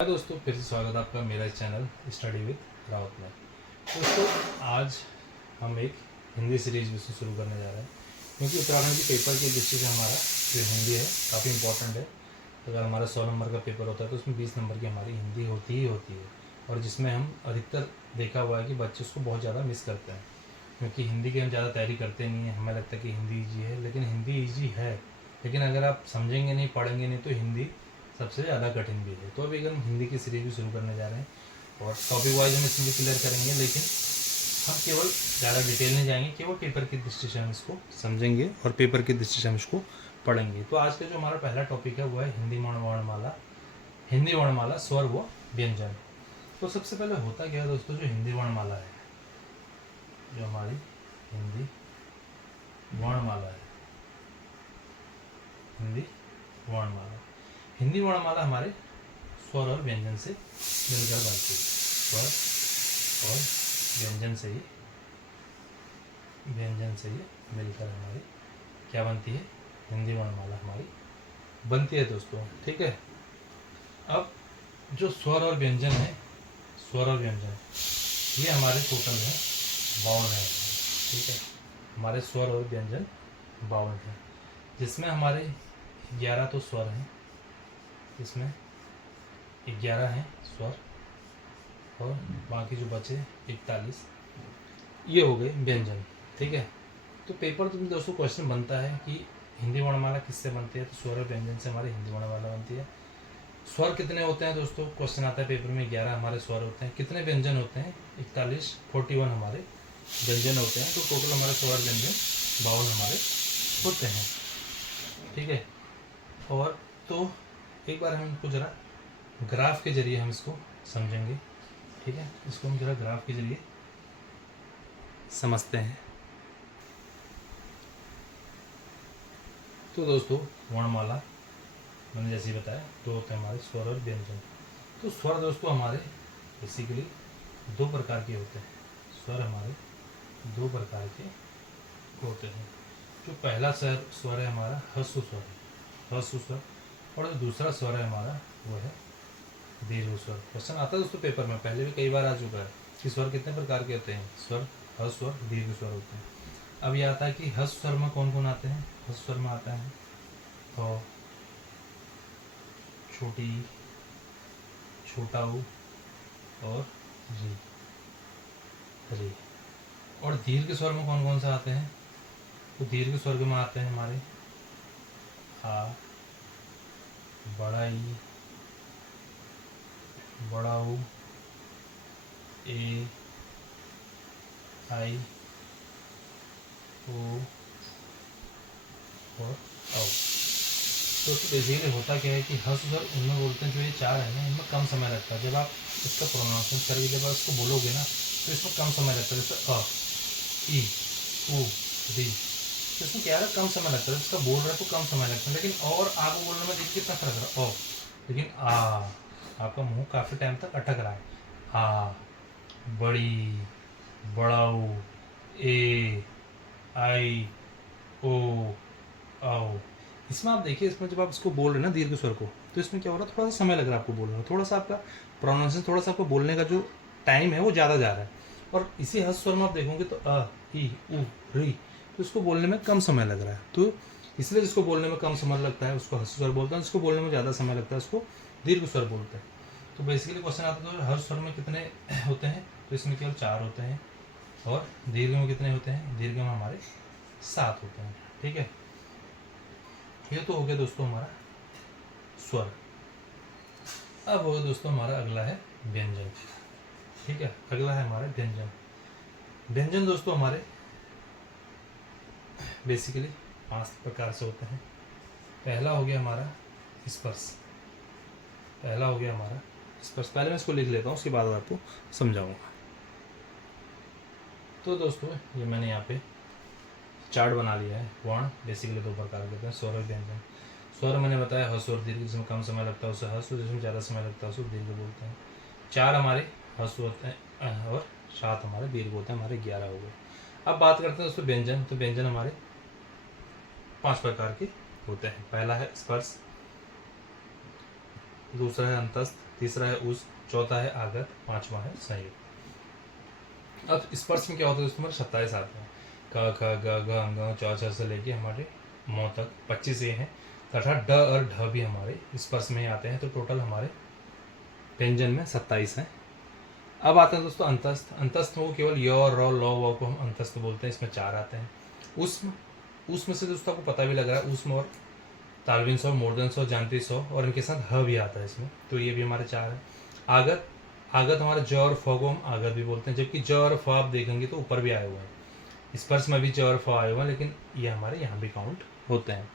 दोस्तों फिर से स्वागत है आपका मेरा चैनल स्टडी विद रावत में। दोस्तों आज हम एक हिंदी सीरीज में शुरू करने जा रहे हैं, क्योंकि उत्तराखंड के पेपर की दृष्टि से हमारा जो हिंदी है काफ़ी इंपॉर्टेंट है। अगर हमारा 100 नंबर का पेपर होता है तो उसमें 20 नंबर की हमारी हिंदी होती है, और जिसमें हम अधिकतर देखा हुआ है कि बच्चे उसको बहुत ज़्यादा मिस करते हैं, क्योंकि हिंदी की हम ज़्यादा तैयारी करते नहीं हैं। हमें लगता है कि हिंदी ईजी है, लेकिन हिंदी ईजी है, लेकिन अगर आप समझेंगे नहीं, पढ़ेंगे नहीं, तो हिंदी सबसे ज़्यादा कठिन भी है। तो अभी हम हिंदी की सीरीज भी शुरू करने जा रहे हैं, और टॉपिक वाइज हम इसमें भी क्लियर करेंगे, लेकिन हम केवल ज़्यादा डिटेल नहीं जाएंगे, केवल पेपर की दृष्टि से हम इसको समझेंगे और पेपर की दृष्टि से हम इसको पढ़ेंगे। तो आज का जो हमारा पहला टॉपिक है वो है हिंदी वर्णमाला स्वर व व्यंजन। तो सबसे पहले होता क्या है दोस्तों, जो हिंदी वर्णमाला है, जो हमारी हिंदी वर्णमाला है, हिंदी वर्णमाला हमारे स्वर और व्यंजन से मिलकर बनती है। स्वर और व्यंजन से ही मिलकर हमारी क्या बनती है, हिंदी वर्णमाला हमारी बनती है दोस्तों। ठीक है। अब जो स्वर और व्यंजन ये हमारे टोटल है 52 है। ठीक है, हमारे स्वर और व्यंजन 52 है, जिसमें हमारे 11 तो स्वर हैं, इसमें 11 हैं स्वर, और बाकी जो बचे 41 ये हो गए व्यंजन। ठीक है। तो पेपर में दोस्तों क्वेश्चन बनता है कि हिंदी वर्णमाला किससे बनती है, तो स्वर और व्यंजन से हमारी हिंदी वर्णमाला बनती है। स्वर कितने होते हैं दोस्तों, क्वेश्चन आता है पेपर में, 11 हमारे स्वर होते हैं। कितने व्यंजन होते हैं, 41 हमारे व्यंजन होते हैं। तो टोटल हमारे स्वर व्यंजन 52 हमारे होते हैं। ठीक है। और तो एक बार हम इनको जरा ग्राफ के जरिए हम इसको समझेंगे। ठीक है, इसको हम जरा ग्राफ के जरिए समझते हैं। तो दोस्तों वर्णमाला मैंने जैसे ही बताया, दो होते हैं हमारे स्वर और व्यंजन। तो स्वर दोस्तों हमारे बेसिकली दो प्रकार के होते हैं। स्वर हमारे दो प्रकार के होते हैं। जो पहला स्वर है हमारा ह्रस्व स्वर, और जो दूसरा स्वर है हमारा वो है दीर्घ स्वर। क्वेश्चन आता है दोस्तों पेपर में, पहले भी कई बार आ चुका है कि स्वर कितने प्रकार के होते हैं, स्वर ह्रस्व स्वर, दीर्घ स्वर होते हैं। अब ये आता है कि ह्रस्व स्वर में कौन कौन आते हैं। ह्रस्व स्वर में आता है तो छोटी, छोटा ऊ और री। और दीर्घ स्वर में कौन कौन से आते हैं, तो दीर्घ स्वर में आते हैं हमारे आ, बड़ा ई, बड़ा ऊ, ए, आई, ओ और औ। तो बेसिकली होता क्या है कि ह्रस्व स्वर उनमें बोलते हैं, जो ये चार है ना, इनमें कम समय लगता है। जब आप इसका प्रोनाउंसिएशन करके जब आप इसको बोलोगे ना, तो इसमें कम समय लगता है। जैसे अ, ई, उ, री, तो इसमें क्या है, कम समय लगता है। इसका बोल रहा है तो कम समय लगता है, लेकिन और आ को बोलने में देखिए कितना फर्क है। ओ, लेकिन आ, आपका मुंह काफ़ी टाइम तक अटक रहा है। आ, बड़ी, बड़ाऊ, ए, आई, ओ, आओ। इसमें आप देखिए, इसमें जब आप इसको बोल रहे हैं ना दीर्घ स्वर को, तो इसमें क्या हो रहा है, थोड़ा सा समय लग रहा है आपको बोलने में, थोड़ा सा आपका प्रोनाउंसिएशन, थोड़ा सा आपको बोलने का जो टाइम है वो ज़्यादा जा रहा है। और इसी ह्रस्व स्वर में आप देखोगे तो अ, ई, उ, री, तो इसको बोलने में कम समय लग रहा है। तो इसलिए जिसको बोलने में कम समय लगता है उसको ह्रस्व स्वर बोलते हैं, जिसको बोलने में ज़्यादा समय लगता है उसको दीर्घ स्वर बोलते हैं। तो बेसिकली क्वेश्चन आता है तो ह्रस्व स्वर में कितने होते हैं, तो इसमें केवल 4 होते हैं, और दीर्घ में कितने होते हैं, दीर्घ में हमारे 7 होते हैं। ठीक है, ये तो हो गया दोस्तों हमारा स्वर। अब होगा दोस्तों हमारा अगला है व्यंजन। ठीक है, अगला है हमारा व्यंजन। व्यंजन दोस्तों हमारे बेसिकली 5 प्रकार से होते हैं। पहला हो गया हमारा स्पर्श। पहले मैं इसको लिख लेता हूँ, उसके बाद आपको समझाऊंगा। तो दोस्तों ये मैंने यहाँ पे चार्ट बना लिया है। वर्ण बेसिकली 2 प्रकार के होते हैं, स्वर और व्यंजन। स्वर मैंने बताया ह्रस्व और दीर्घ, जिसमें कम समय लगता है उसे ह्रस्व, जिसमें ज़्यादा समय लगता है उसे दीर्घ बोलते हैं। 4 हमारे ह्रस्व होते हैं और 7 हमारे दीर्घ होते हैं, हमारे 11 हो गए। अब बात करते हैं दोस्तों व्यंजन। तो व्यंजन हमारे 5 प्रकार के होते हैं। पहला है स्पर्श, दूसरा है अंतस्थ, तीसरा है उस, चौथा है आगत, पांचवा है संयुक्त। अब स्पर्श में क्या होता है दोस्तों, हमारे 27 आते हैं, क ख ग घ अंग च छ से लेके हमारे मौ तक 25 ये हैं, तथा ड और ढ भी हमारे स्पर्श में ही आते हैं। तो टोटल हमारे व्यंजन में 27 हैं। अब आता है दोस्तों अंतस्थ। अंतस्थ में केवल य और र ल व को हम अंतस्थ बोलते हैं, इसमें 4 आते हैं। उसमें से दोस्तों आपको पता भी लग रहा है, उसमें और तालविन स्वर, मूर्धन स्वर, जांती स्वर और इनके साथ ह भी आता है इसमें, तो ये भी हमारे 4 हैं। आगत, आगत हमारे ज और फ को हम आगत भी बोलते हैं, जबकि ज और फ आप देखेंगे तो ऊपर भी आए हुए हैं, स्पर्श में भी ज और फ आए हुए हैं, लेकिन ये हमारे यहाँ भी काउंट होते हैं।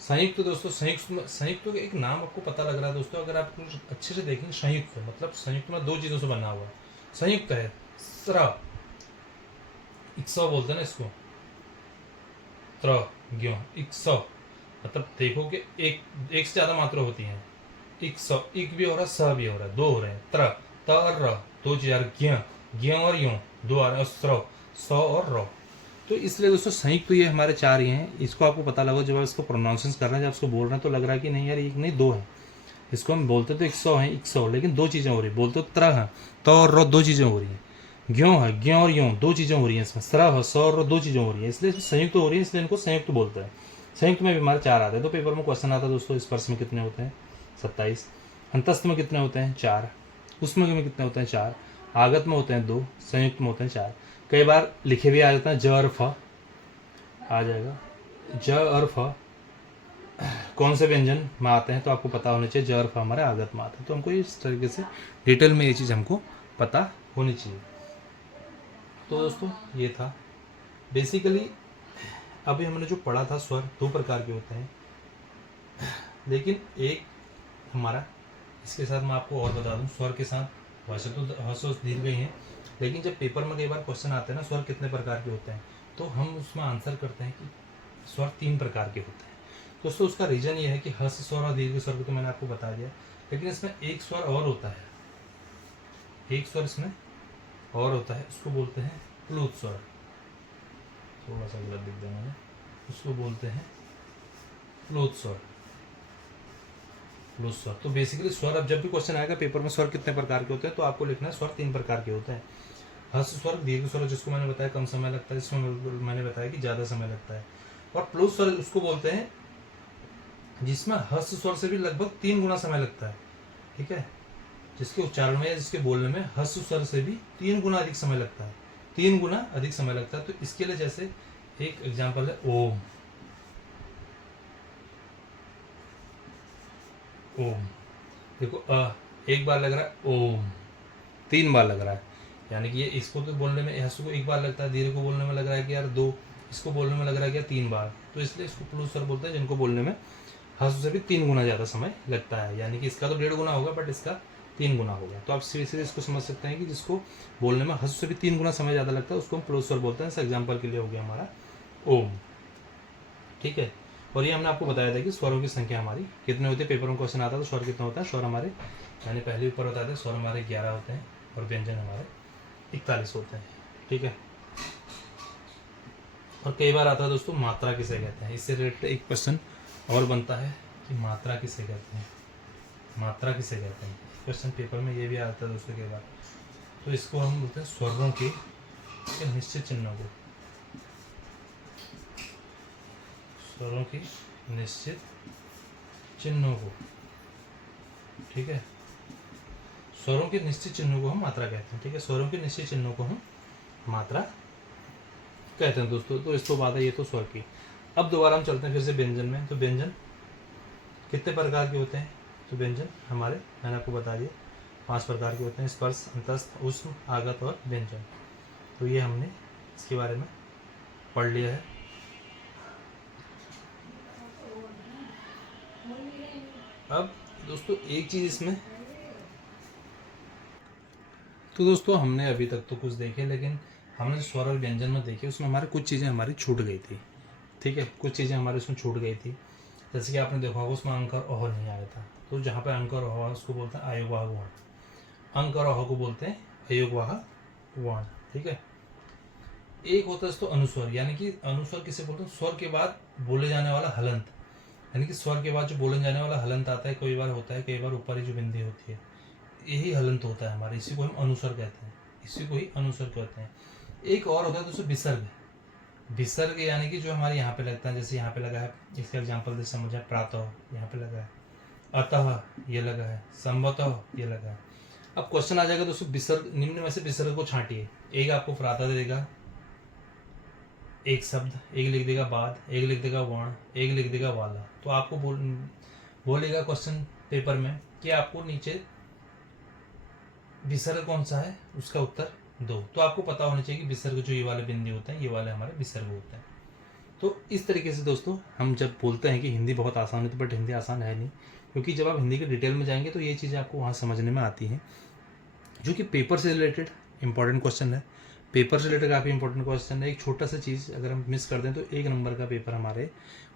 संयुक्त तो दोस्तों, संयुक्त का एक नाम आपको पता लग रहा है दोस्तों, अगर आप कुछ अच्छे से देखेंगे, संयुक्त मतलब संयुक्त में 2 चीज़ों से बना हुआ है। संयुक्त है स्र, इक्सौ बोलते हैं ना इसको, त्र ज्ञ इक्सौ, मतलब देखो कि एक से ज्यादा मात्रा होती हैं। इक्सौ, इक भी हो रहा है, स भी हो रहा है, 2 हो रहे हैं। त्र, त और र, 2 चीज, ज्ञ और यो 2 आ रहे हैं, और स्र, स और र। तो इसलिए दोस्तों संयुक्त तो ये हमारे 4 ही हैं। इसको आपको पता लगा जब आप इसको प्रोनाउंसिएशन कर रहे हैं, जब इसको बोल रहे हैं तो लग रहा है कि नहीं यार एक नहीं 2 है। इसको हम बोलते तो 100 है, 100, लेकिन 2 चीज़ें हो रही है। बोलते तो त्र है, त और र 2 चीज़ें हो रही हैं। ज्यों है, ज्यों और यों 2 चीज़ें हो रही हैं इसमें। स्र है, स और र 2 चीज़ें हो रही हैं, इसलिए इसमें संयुक्त हो रही है, इसलिए इनको संयुक्त बोलते हैं। संयुक्त में भी हमारे 4 आते हैं। तो पेपर में क्वेश्चन आता है दोस्तों, स्पर्श में कितने होते हैं, 27। अंतस्थ में कितने होते हैं, 4। उसमें में कितने होते हैं, 4। आगत में होते हैं 2, संयुक्त में होते हैं 4। कई बार लिखे भी आ जाते हैं, ज और फ आ जाएगा। ज और फ कौन से व्यंजन में आते हैं तो आपको पता होना चाहिए, ज और फ हमारे आगत में आते हैं। तो हमको इस तरीके से डिटेल में ये चीज़ हमको पता होनी चाहिए। तो दोस्तों ये था बेसिकली। अभी हमने जो पढ़ा था, स्वर 2 प्रकार के होते हैं, लेकिन एक हमारा, इसके साथ मैं आपको और बता दूं, स्वर के साथ वैसे तो ह्रस्व दीर्घ ही हैं, लेकिन जब पेपर में कई बार क्वेश्चन आते हैं ना, स्वर कितने प्रकार के होते हैं, तो हम उसमें आंसर करते हैं कि स्वर 3 प्रकार के होते हैं। दोस्तों उसका रीजन ये है कि ह्रस्व स्वर और दीर्घ स्वर को तो मैंने आपको बता दिया, लेकिन इसमें एक स्वर और होता है, एक स्वर इसमें और होता है, उसको बोलते हैं प्लुत स्वर। थोड़ा सा गलत लिख दिया मैंने, उसको बोलते हैं प्लुत स्वर। प्लुत स्वर। तो बेसिकली स्वर, अब जब भी क्वेश्चन आएगा पेपर में स्वर कितने प्रकार के होते हैं, तो आपको लिखना है स्वर 3 प्रकार के होते हैं। ह्रस्व स्वर, दीर्घ स्वर जिसको मैंने बताया कम समय लगता है, जिसमें मैंने बताया कि ज़्यादा समय लगता है, और प्लुत स्वर उसको बोलते हैं जिसमें ह्रस्व स्वर से भी लगभग 3 गुना समय लगता है। ठीक है, जिसके उच्चारण में या जिसके बोलने में ह्रस्व स्वर से भी 3 गुना अधिक समय लगता है, 3 गुना अधिक समय लगता है। तो इसके लिए जैसे एक एग्जांपल है ओम। ओम देखो, एक बार लग रहा है, ओम 3 बार लग रहा है, यानी कि ये इसको तो बोलने में ह्रस्व को 1 बार लगता है, दीर्घ को बोलने में लग रहा है कि यार 2, इसको बोलने में लग रहा है कि 3 बार। तो इसलिए इसको प्लुत स्वर बोलते हैं, जिनको बोलने में ह्रस्व से भी 3 गुना ज़्यादा समय लगता है, यानी कि इसका तो 1.5 गुना होगा, बट इसका 3 गुना होगा। तो आप सीधे इसको समझ सकते हैं कि जिसको बोलने में ह्रस्व से भी 3 गुना समय ज़्यादा लगता है, उसको हम प्लुत स्वर बोलते हैं। एग्जाम्पल के लिए हो गया हमारा ओम। ठीक है, और ये हमने आपको बताया था कि स्वरों की संख्या हमारी कितने होती है। पेपर में क्वेश्चन आता है तो स्वर कितना होता है, स्वर हमारे, मैंने पहले ऊपर बताया था, स्वर हमारे 11 होते हैं और व्यंजन हमारे 41 होते हैं। ठीक है, और कई बार आता है दोस्तों मात्रा किसे कहते हैं, इससे रिलेटेड एक क्वेश्चन और बनता है कि मात्रा किसे कहते हैं, मात्रा किसे कहते हैं। क्वेश्चन पेपर में ये भी आता है दोस्तों कई बार। तो इसको हम बोलते हैं स्वरों के निश्चित चिन्हों को, स्वरों की निश्चित चिन्हों को। ठीक है, स्वरों के निश्चित चिन्हों को हम मात्रा कहते हैं। ठीक है, स्वरों के निश्चित चिन्हों को हम मात्रा कहते हैं दोस्तों। तो इसको बात है ये तो स्वर की। अब दोबारा हम चलते हैं फिर से व्यंजन में। तो व्यंजन कितने प्रकार के होते हैं, तो व्यंजन हमारे, मैंने आपको बता दिया, 5 प्रकार के होते हैं, स्पर्श, अंतस्थ, ऊष्म, आगत और व्यंजन। तो ये हमने इसके बारे में पढ़ लिया है। अब दोस्तों एक चीज़ इसमें, तो दोस्तों हमने अभी तक तो कुछ देखे, लेकिन हमने स्वर और व्यंजन में देखे, उसमें हमारे कुछ चीज़ें हमारी छूट गई थी। ठीक है, कुछ चीज़ें हमारे उसमें छूट गई थी, जैसे कि आपने देखा होगा उसमें अंक और ओह नहीं आया था। तो जहाँ पे अंक और ओह उसको बोलते हैं अयोगवाह वर्ण, अंक और ओह को बोलते हैं अयोगवाह वर्ण। ठीक है, एक होता है तो अनुस्वर, यानी कि अनुस्वर किसे बोलते हैं, स्वर के बाद बोले जाने वाला हलंत, यानी कि स्वर के बाद जो बोलन जाने वाला हलंत आता है, कई बार होता है, कई बार ऊपर ही जो बिंदी होती है, यही हलंत होता है हमारे, इसी को हम अनुस्वर कहते हैं, इसी को ही अनुस्वर कहते हैं। एक और होता है दोस्तों विसर्ग। विसर्ग यानी कि जो हमारे यहाँ पे लगता है, जैसे यहाँ पे लगा है, इसका एग्जाम्पल से समझ है, प्रातः यहाँ पे लगा है, अतः ये लगा है, संभवतः ये लगा है। अब क्वेश्चन आ जाएगा दोस्तों विसर्ग, निम्न में से विसर्ग को छांटिए। एक आपको प्रातः दे देगा, एक शब्द, एक लिख देगा बाद, एक लिख देगा वर्ण, एक लिख देगा वाला। तो आपको बोलेगा क्वेश्चन पेपर में कि आपको नीचे विसर्ग कौन सा है, उसका उत्तर दो। तो आपको पता होना चाहिए कि विसर्ग जो ये वाले बिंदु होते हैं, ये वाले हमारे विसर्ग होते हैं। तो इस तरीके से दोस्तों हम जब बोलते हैं कि हिंदी बहुत आसान है, तो बट हिंदी आसान है नहीं, क्योंकि जब आप हिंदी के डिटेल में जाएंगे तो ये चीज़ें आपको वहाँ समझने में आती हैं, जो कि पेपर से रिलेटेड इंपॉर्टेंट क्वेश्चन है। पेपर से रिलेटेड काफ़ी इंपॉर्टेंट क्वेश्चन है। एक छोटा सा चीज़ अगर हम मिस कर दें तो 1 नंबर का पेपर हमारे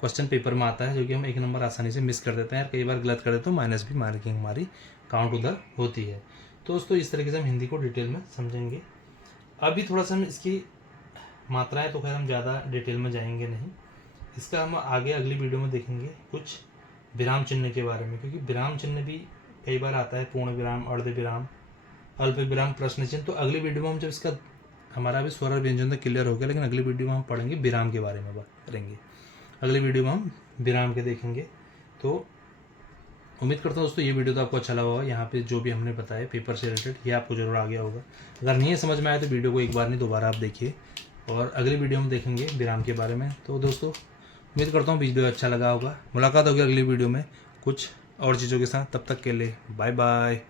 क्वेश्चन पेपर में आता है, जो कि हम 1 नंबर आसानी से मिस कर देते हैं, कई बार गलत कर देते तो माइनस भी मार्किंग हमारी काउंट उधर होती है। तो दोस्तों इस तरीके से हम हिंदी को डिटेल में समझेंगे। अभी थोड़ा सा हम इसकी मात्राएं तो खैर हम ज़्यादा डिटेल में जाएंगे नहीं, इसका हम आगे अगली वीडियो में देखेंगे कुछ विराम चिन्ह के बारे में, क्योंकि विराम चिन्ह भी कई बार आता है, पूर्ण विराम, अर्ध विराम, अल्प विराम, प्रश्न चिन्ह। तो अगली वीडियो में हम जब इसका हमारा भी स्वर और व्यंजन तक क्लियर हो गया, लेकिन अगली वीडियो में हम पढ़ेंगे विराम के बारे में बात करेंगे। अगली वीडियो में हम विराम के देखेंगे। तो उम्मीद करता हूँ दोस्तों ये वीडियो तो आपको अच्छा लगा होगा। यहाँ पे जो भी हमने बताया पेपर से रिलेटेड, ये आपको जरूर आ गया होगा। अगर नहीं समझ में आया तो वीडियो को एक बार नहीं दोबारा आप देखिए, और अगली वीडियो में देखेंगे विराम के बारे में। तो दोस्तों उम्मीद करता हूँ वीडियो अच्छा लगा होगा। मुलाकात होगी अगली वीडियो में कुछ और चीज़ों के साथ, तब तक के लिए बाय बाय।